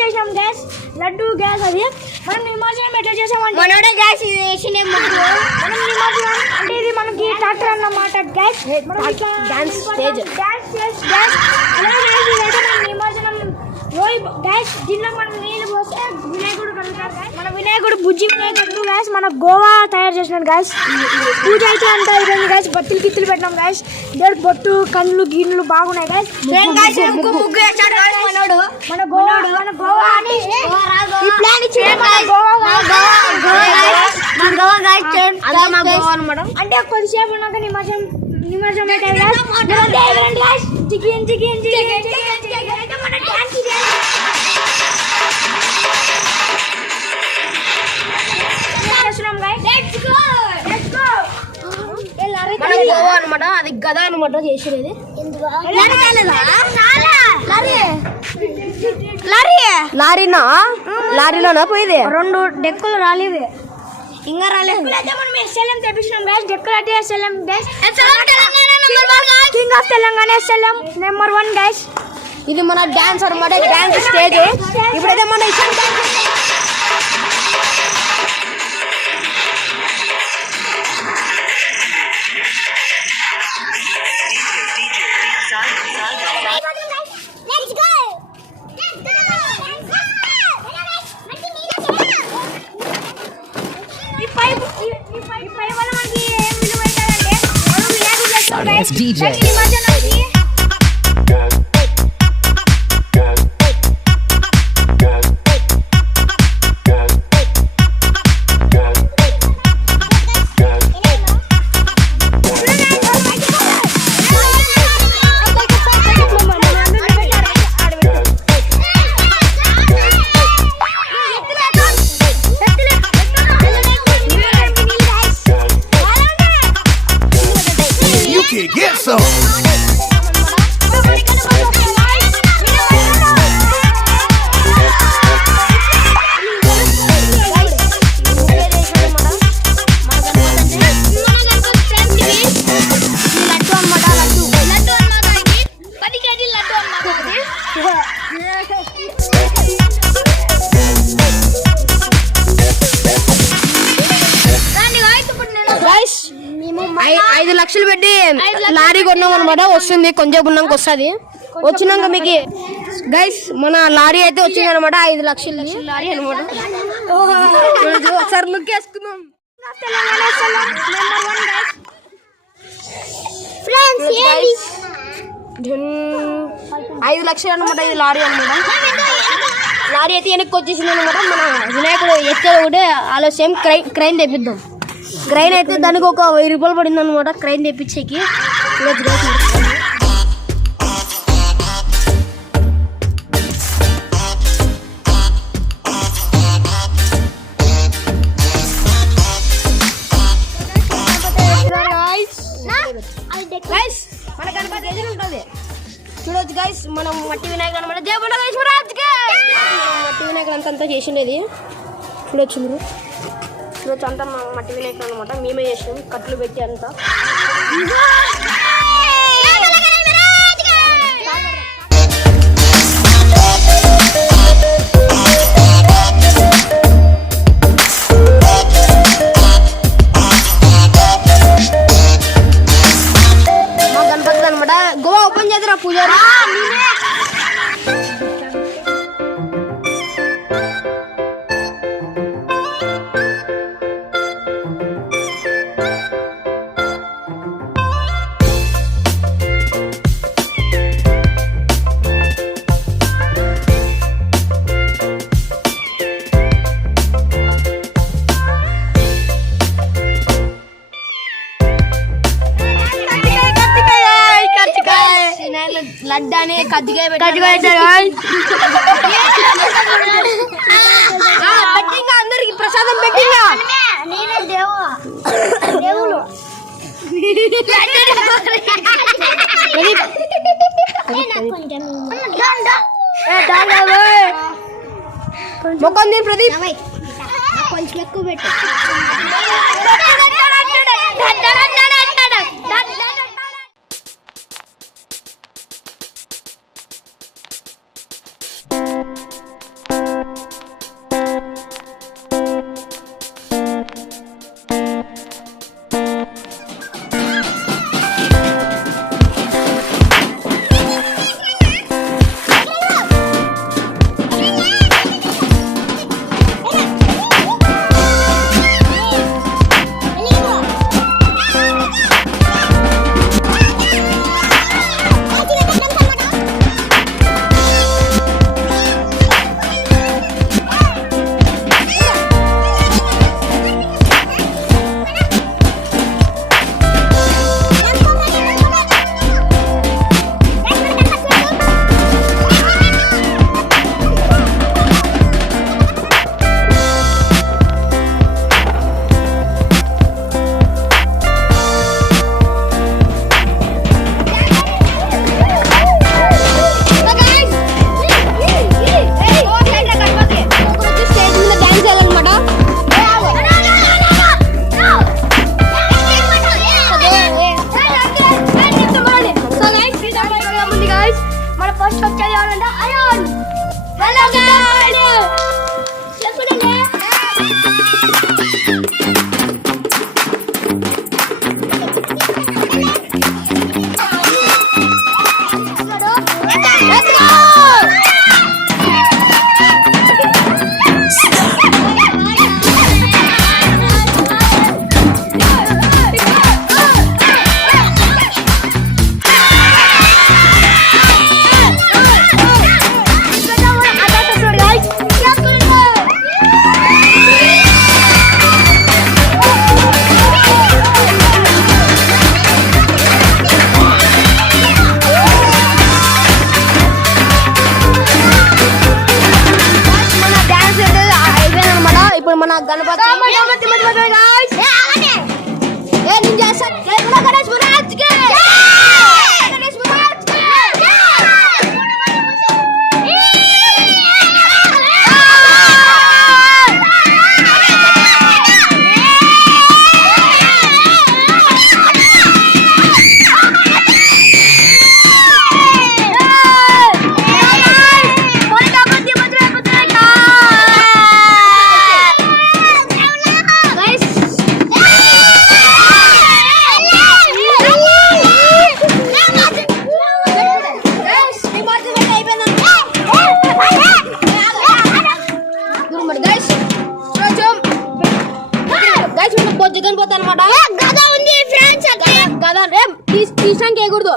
చేసాం gas laddu gas అది మనం నిమజ్జనం ఎట్లా చేసామంటే మనోడే గ్యాస్ వేసినే మనం నిమజ్జనం అంటే ఇది మనకి ట్రాక్టర్ అన్నమాట గ్యాస్ డాన్స్ స్టేజ్ నిమజ్జనం గ్యాస్ దీనిలో మనం నీళ్ళు పోస్తే వినాయకుడు కలుగుతారు మన వినాయకుడు బుజ్జి వినాయకుడు గ్యాస్ మన గోవా తయారు చేసినాడు గ్యాస్ పూజ అయితే అంతా అయిపోయింది గ్యాస్ బత్తులు కిత్తులు పెట్టినాం గ్యాస్ దేవుడు బొట్టు కళ్ళు గిన్నెలు బాగున్నాయి గ్యాస్ మన గోవా అని ఈ ప్లాన్ ఇచ్చింది అంటే కొద్దిసేపు ఉన్నాక నిమజ్జనం అయితే గ్యాస్ చికెన్ మన డాన్స్ అనమాట అది గదా అనమాట చేసేది లారీనా లారీలోనా పోయేది 2 డెక్కులు రాలేవి ఇంకా రాలేదు మనం ఎస్ఎల్ఎం తెప్పించినాం గ్యాస్ డెక్కులు అయితే SLM gas king of Telangana SLM number 1 gas ఇది మన డాన్స్ అనమాట డాన్స్ స్టేజ్ ఇప్పుడైతే మన DJ. Get some. ఐదు లక్షలు పెట్టి లారీ కొన్నాం అనమాట వస్తుంది కొంచెం ఉన్నాక వస్తుంది వచ్చినాక మీకు గైస్ మన లారీ అయితే వచ్చింది అనమాట 5 లక్షలు లారీ అనమాట ఒకసారి లుక్ వేసుకుందాం 5 లక్షలు అనమాట ఇది లారీ అనమాట లారీ అయితే వెనక్కి వచ్చేసింది అనమాట మన వినాయకుడు ఎత్తేది ఒకటి ఆలస్యం క్రైన్ తెప్పిద్దాం క్రైన్ అయితే దానికి ఒక 1000 రూపాయలు పడింది అనమాట క్రైన్ తెప్పించేకి మన గణపతి ఎదురు ఉంటుంది చూడొచ్చు గైస్ మనం మట్టి వినాయకుడు అనమాట మట్టి వినాయకుడు అంతా చేసిండేది చూడొచ్చు మీరు చూడొచ్చు అంతా మట్టి వినాయకుడు అనమాట మేమే చేసినాం కట్లు పెట్టి అంతా మా గణపతి అనమాట గోవా ఓపెన్ చేద్దరా పూజారి లడ్డాని కజ్జికాయ పెట్టింగా అందరికి ప్రసాదం పెట్టింగా మొక్కం ప్రదీప్ కొంచెం ఎక్కువ పెట్టు గణపతి నేను చేస్తాను గణేష్ మహారాజ్కి. గణేష్ మహారాజ్కి. చికెన్ పోతా అనమాట. గదా ఉంది ఫ్రెండ్స్. గదా తీసానికి వేయకూడదు.